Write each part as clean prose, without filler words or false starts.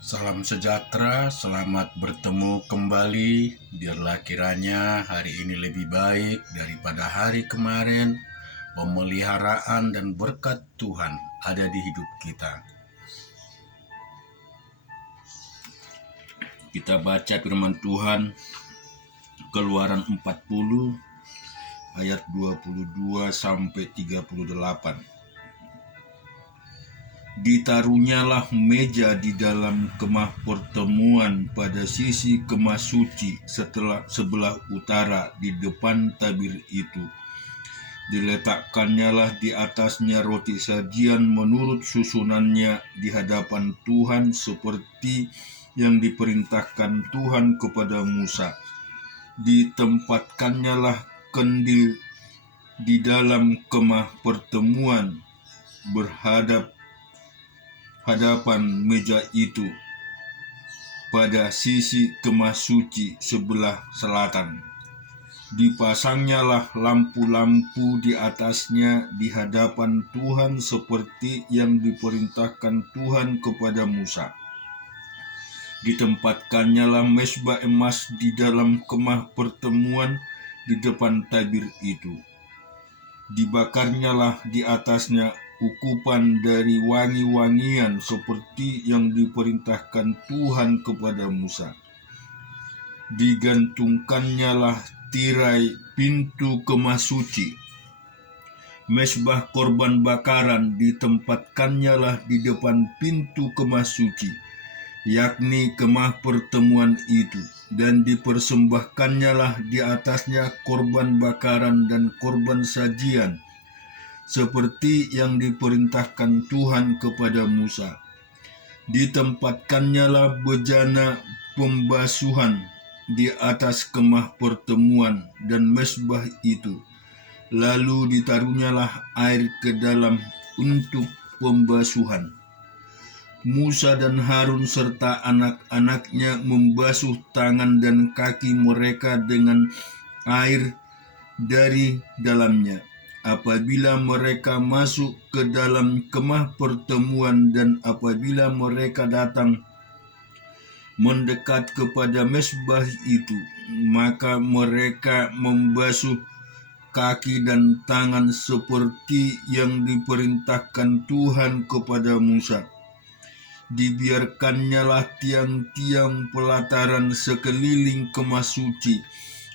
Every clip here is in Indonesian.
Salam sejahtera, selamat bertemu kembali. Biarlah kiranya hari ini lebih baik daripada hari kemarin. Pemeliharaan dan berkat Tuhan ada di hidup kita. Kita baca firman Tuhan, Keluaran 40 ayat 22 sampai 38. Ditarunyalah meja di dalam kemah pertemuan pada sisi kemah suci sebelah utara di depan tabir itu. Diletakkannya di atasnya roti sajian menurut susunannya di hadapan Tuhan seperti yang diperintahkan Tuhan kepada Musa. Ditempatkannya kandil di dalam kemah pertemuan hadapan meja itu pada sisi kemah suci sebelah selatan. Dipasangnyalah lampu-lampu di atasnya di hadapan Tuhan seperti yang diperintahkan Tuhan kepada Musa. Ditempatkannya mezbah emas di dalam kemah pertemuan di depan tabir itu. Dibakarnyalah di atasnya ukupan dari wangi-wangian seperti yang diperintahkan Tuhan kepada Musa. Digantungkannyalah tirai pintu kemah suci. Mezbah korban bakaran ditempatkannya di depan pintu kemah suci, yakni kemah pertemuan itu, dan dipersembahkannyalah di atasnya korban bakaran dan korban sajian, seperti yang diperintahkan Tuhan kepada Musa. Ditempatkannya bejana pembasuhan di atas kemah pertemuan dan mezbah itu. Lalu ditarunyalah air ke dalam untuk pembasuhan. Musa dan Harun serta anak-anaknya membasuh tangan dan kaki mereka dengan air dari dalamnya apabila mereka masuk ke dalam kemah pertemuan, dan apabila mereka datang mendekat kepada mezbah itu, maka mereka membasuh kaki dan tangan seperti yang diperintahkan Tuhan kepada Musa. Dibiarkannyalah tiang-tiang pelataran sekeliling kemah suci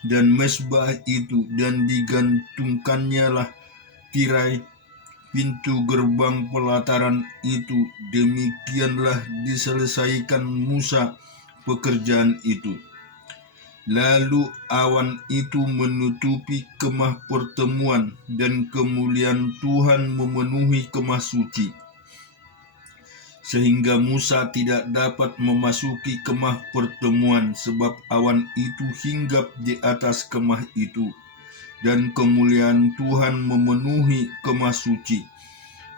dan mezbah itu, dan digantungkannyalah tirai pintu gerbang pelataran itu. Demikianlah diselesaikan Musa pekerjaan itu. Lalu awan itu menutupi kemah pertemuan, dan kemuliaan Tuhan memenuhi kemah suci, sehingga Musa tidak dapat memasuki kemah pertemuan, sebab awan itu hinggap di atas kemah itu, dan kemuliaan Tuhan memenuhi kemah suci.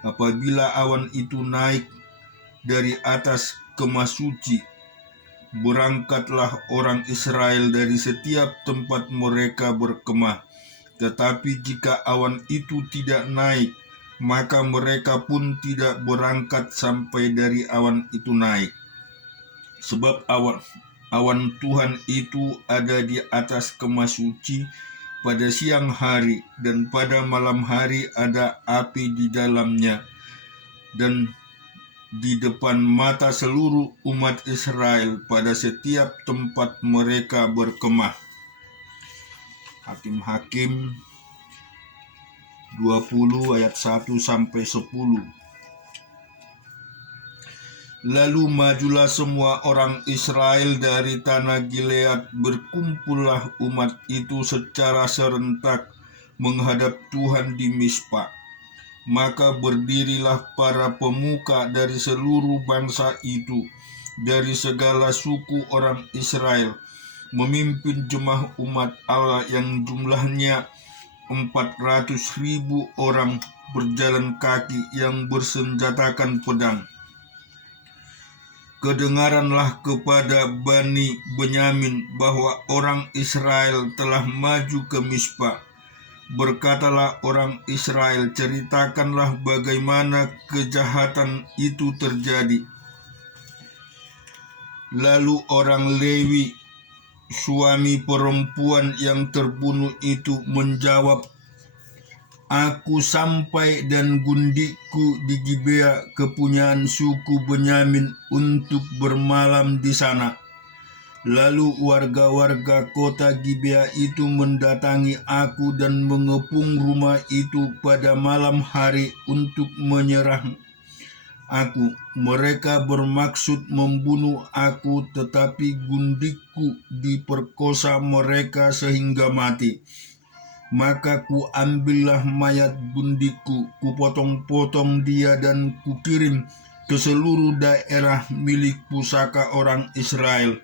Apabila awan itu naik dari atas kemah suci, berangkatlah orang Israel dari setiap tempat mereka berkemah. Tetapi jika awan itu tidak naik, maka mereka pun tidak berangkat sampai dari awan itu naik. Sebab awan Tuhan itu ada di atas kemah suci pada siang hari, dan pada malam hari ada api di dalamnya, dan di depan mata seluruh umat Israel pada setiap tempat mereka berkemah. Hakim-Hakim 20 ayat 1 sampai 10. Lalu majulah semua orang Israel dari tanah Gilead, berkumpullah umat itu secara serentak menghadap Tuhan di Mispa. Maka berdirilah para pemuka dari seluruh bangsa itu, dari segala suku orang Israel, memimpin jemaah umat Allah yang jumlahnya 400.000 orang berjalan kaki yang bersenjatakan pedang. Kedengaranlah kepada Bani Benyamin bahwa orang Israel telah maju ke Mispa. Berkatalah orang Israel, ceritakanlah bagaimana kejahatan itu terjadi. Lalu orang Lewi, suami perempuan yang terbunuh itu, menjawab, "Aku sampai dan gundikku di Gibea, kepunyaan suku Benyamin, untuk bermalam di sana." Lalu warga-warga kota Gibea itu mendatangi aku dan mengepung rumah itu pada malam hari untuk menyerang aku. Mereka bermaksud membunuh aku, tetapi gundikku diperkosa mereka sehingga mati. Maka kuambillah mayat gundikku, kupotong-potong dia dan kukirim ke seluruh daerah milik pusaka orang Israel.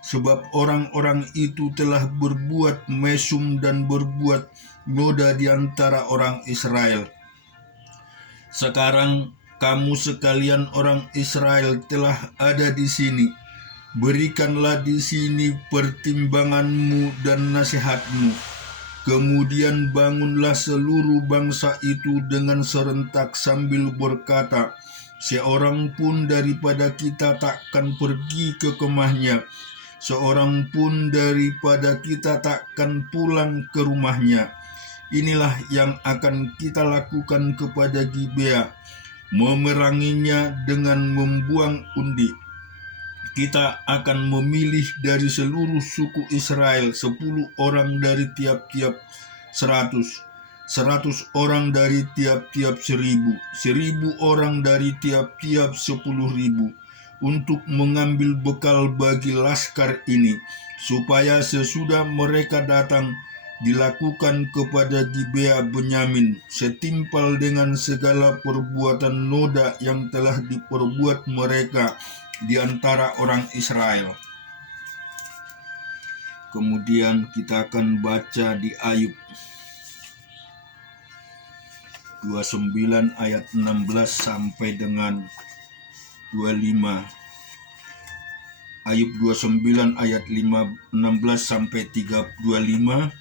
Sebab orang-orang itu telah berbuat mesum dan berbuat noda di antara orang Israel. Sekarang kamu sekalian orang Israel telah ada di sini. Berikanlah di sini pertimbanganmu dan nasihatmu. Kemudian bangunlah seluruh bangsa itu dengan serentak sambil berkata, "Seorang pun daripada kita takkan pergi ke kemahnya, seorang pun daripada kita takkan pulang ke rumahnya. Inilah yang akan kita lakukan kepada Gibea, memeranginya dengan membuang undi. Kita akan memilih dari seluruh suku Israel 10 orang dari tiap-tiap 100, 100 orang dari tiap-tiap 1000, 1000 orang dari tiap-tiap 10.000, untuk mengambil bekal bagi laskar ini, supaya sesudah mereka datang, dilakukan kepada Gibea Benyamin setimpal dengan segala perbuatan noda yang telah diperbuat mereka di antara orang Israel." Kemudian kita akan baca di Ayub 29 ayat 16 sampai dengan 25. Ayub 29 ayat 16 sampai 25.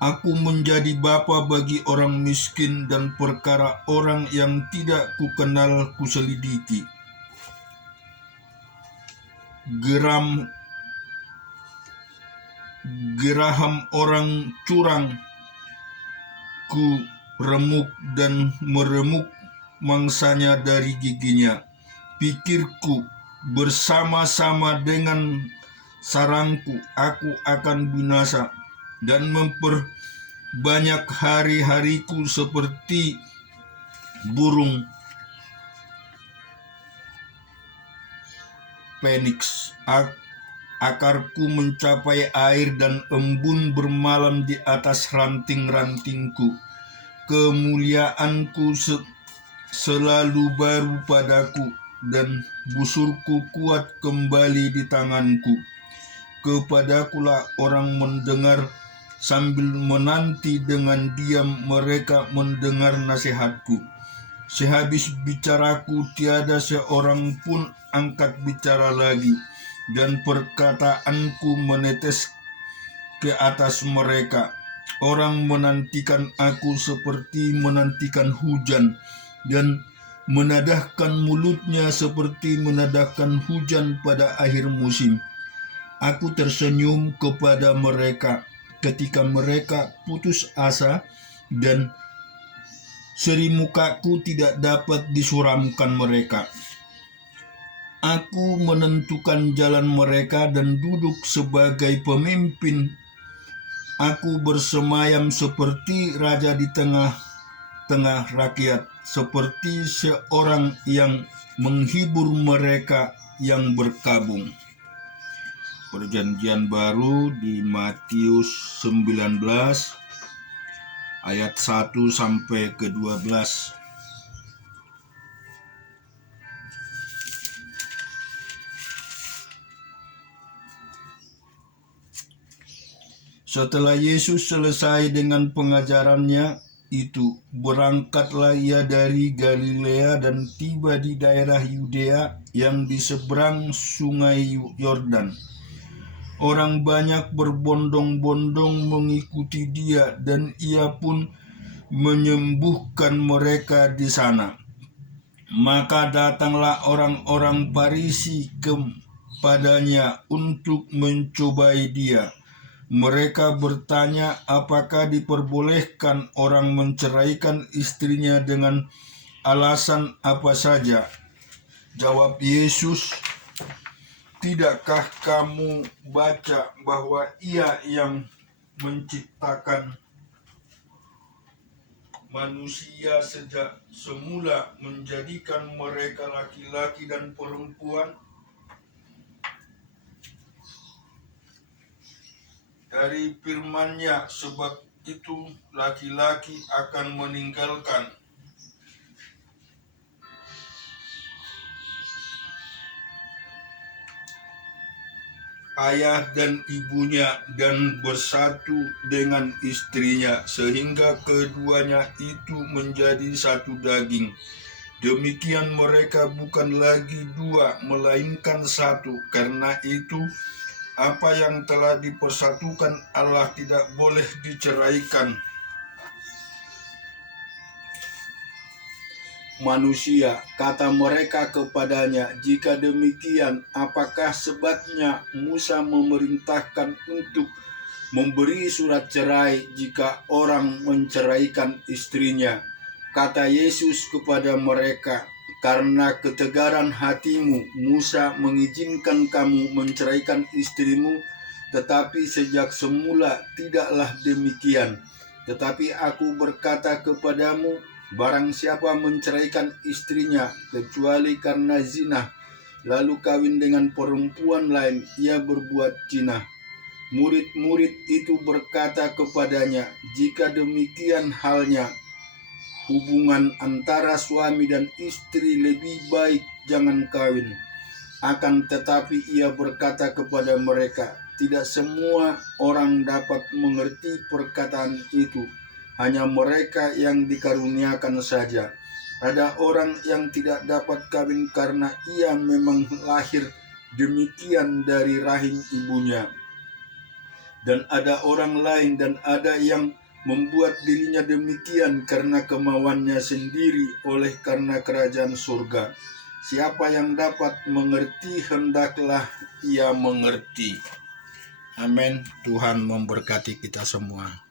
"Aku menjadi bapa bagi orang miskin, dan perkara orang yang tidak kukenal kuselidiki. Geraham orang curang ku remuk dan meremuk mangsanya dari giginya. Pikirku bersama-sama dengan sarangku, aku akan binasa dan memperbanyak hari-hariku seperti burung Phoenix. Akarku mencapai air dan embun bermalam di atas ranting-rantingku. Kemuliaanku selalu baru padaku, dan busurku kuat kembali di tanganku. Kepadakulah orang mendengar sambil menanti, dengan diam mereka mendengar nasihatku. Sehabis bicaraku, tiada seorang pun angkat bicara lagi, dan perkataanku menetes ke atas mereka. Orang menantikan aku seperti menantikan hujan, dan menadahkan mulutnya seperti menadahkan hujan pada akhir musim. Aku tersenyum kepada mereka ketika mereka putus asa, dan seri mukaku tidak dapat disuramkan mereka. Aku menentukan jalan mereka dan duduk sebagai pemimpin. Aku bersemayam seperti raja di tengah-tengah rakyat, seperti seorang yang menghibur mereka yang berkabung." Perjanjian Baru di Matius 19 ayat 1 sampai ke 12. Setelah Yesus selesai dengan pengajarannya itu, berangkatlah ia dari Galilea dan tiba di daerah Yudea yang di seberang sungai Yordan. Orang banyak berbondong-bondong mengikuti dia, dan ia pun menyembuhkan mereka di sana. Maka datanglah orang-orang Farisi kepadanya untuk mencobai dia. Mereka bertanya, apakah diperbolehkan orang menceraikan istrinya dengan alasan apa saja? Jawab Yesus, tidakkah kamu baca bahwa Ia yang menciptakan manusia sejak semula menjadikan mereka laki-laki dan perempuan? Dari firman-Nya, sebab itu laki-laki akan meninggalkan ayah dan ibunya dan bersatu dengan istrinya, sehingga keduanya itu menjadi satu daging. Demikian mereka bukan lagi dua, melainkan satu. Karena itu, apa yang telah dipersatukan Allah tidak boleh diceraikan manusia. Kata mereka kepadanya, jika demikian, apakah sebabnya Musa memerintahkan untuk memberi surat cerai jika orang menceraikan istrinya? Kata Yesus kepada mereka, karena ketegaran hatimu, Musa mengizinkan kamu menceraikan istrimu, tetapi sejak semula tidaklah demikian. Tetapi aku berkata kepadamu, barang siapa menceraikan istrinya kecuali karena zina, lalu kawin dengan perempuan lain, ia berbuat zina. Murid-murid itu berkata kepadanya, jika demikian halnya, hubungan antara suami dan istri lebih baik jangan kawin. Akan tetapi ia berkata kepada mereka, tidak semua orang dapat mengerti perkataan itu, hanya mereka yang dikaruniakan saja. Ada orang yang tidak dapat kawin karena ia memang lahir demikian dari rahim ibunya. Dan ada orang lain, dan ada yang membuat dirinya demikian karena kemauannya sendiri oleh karena kerajaan surga. Siapa yang dapat mengerti, hendaklah ia mengerti. Amin. Tuhan memberkati kita semua.